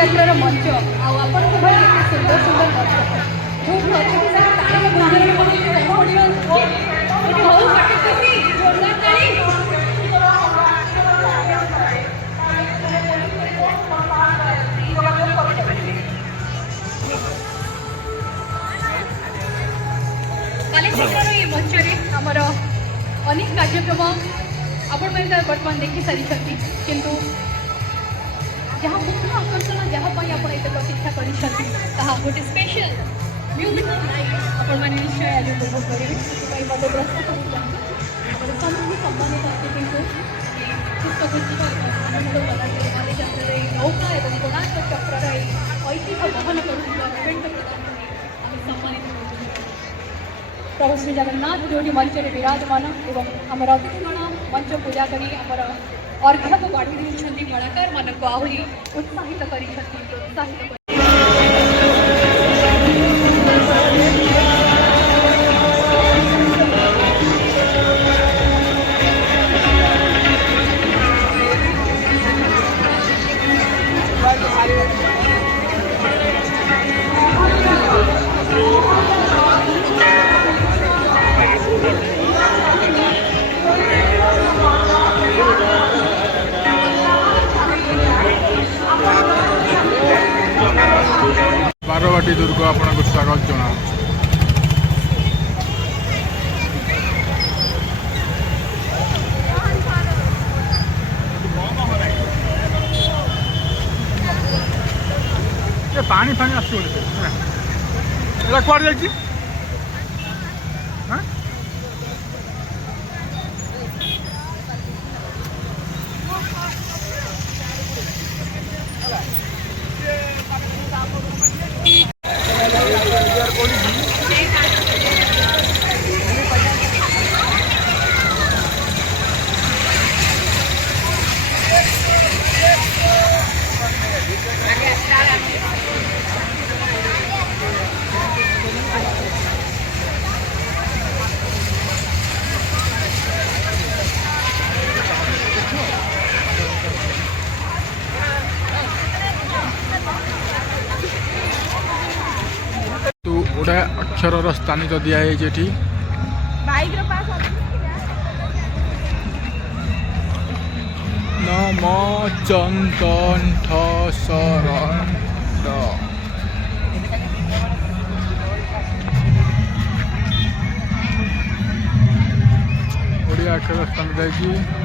यात्रार मंच आपण सुंदर सुंदर दर्शक जो अच्छे से ताली जोरदार ताली बालेश्वर ये मंच आमर अनेक कार्यक्रम आपण मैंने बर्तमान देखी सारी किंतु जहाँ मुख्य आकर्षण जहाँपाई आप प्रतीक्षा कर गोटे स्पेशल म्यूजिकल नाइट आपण मैंने निश्चय आज उपभोग करेंगे से मत प्रस्तुत कर समस्त सम्मानित अतिथि को पुष्पगुच्छ आनंद बालीजात्रा नौका और कोणार्क चक्र ऐतिह्य बहन कर सम्मानित प्रभु श्री जगन्नाथ जो मंच में विराजमान एवं आम अतिथिगण मंच पूजा करी आमर अर्घ्य को बाढ़ी देउछन्ति कलाकार मानक आहुरी उत्साहित करिछन्ति प्रोत्साहित बारवाटी दुर्ग आपको स्वागत जना पानी फानी आस कौन जा गोटे अक्षर स्थानित दिखाई नम चंदन शरण ओडिया अक्षर स्थान दिखाई